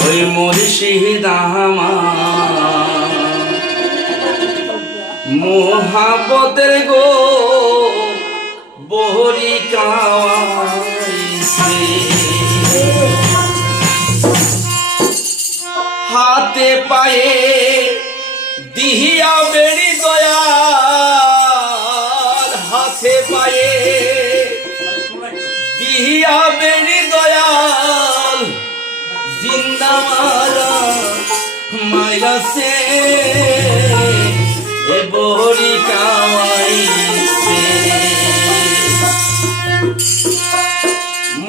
ওই মুর্শিদ মোহাবতের গো বহরি হাতে পায়ে দিহিয়া বেড়ি দয়াল হাতে পায়ে দিহিয়া বেড়ি মারা মাইরা সে এ বহরি কাওয়াইছে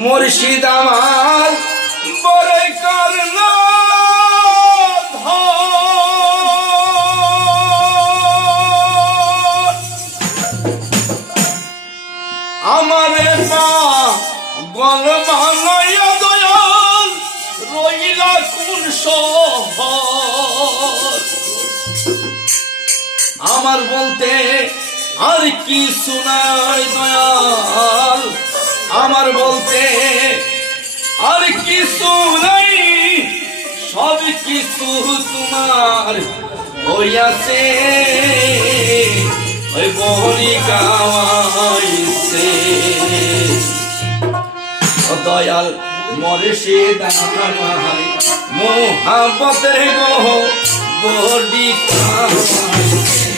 মুর্শিদ আমার বড়ই করল আমার মা গল দয়াল রইলা কোন আমার বলতে আর কি শোনায় দয়াল। আমার বলতে আর কিছু নাই, সব কিছু তোমার হইয়াছে ওই বহরি গাওয়াইছে। দয়াল মরে সে দামাই মোহাবতের গো বডি কাওয়াইছে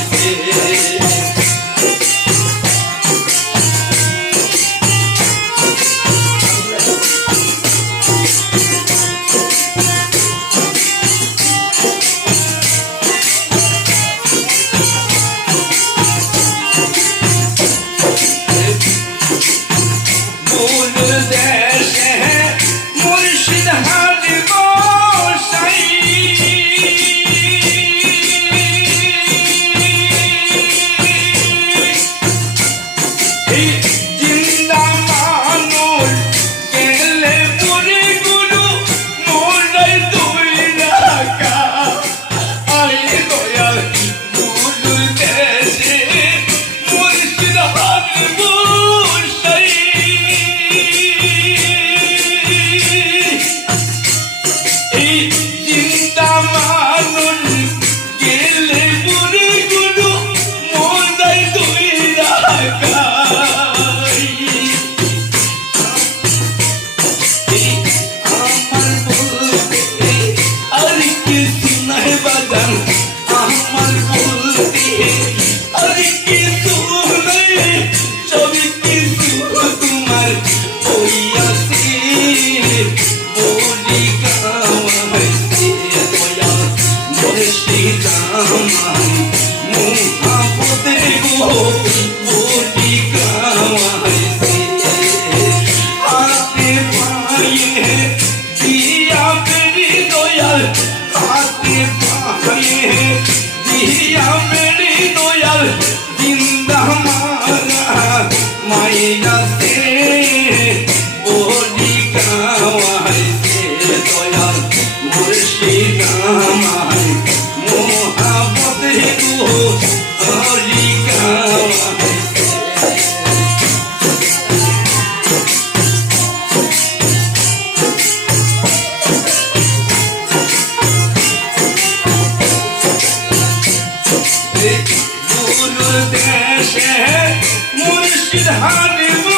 মুর্শিদ হারি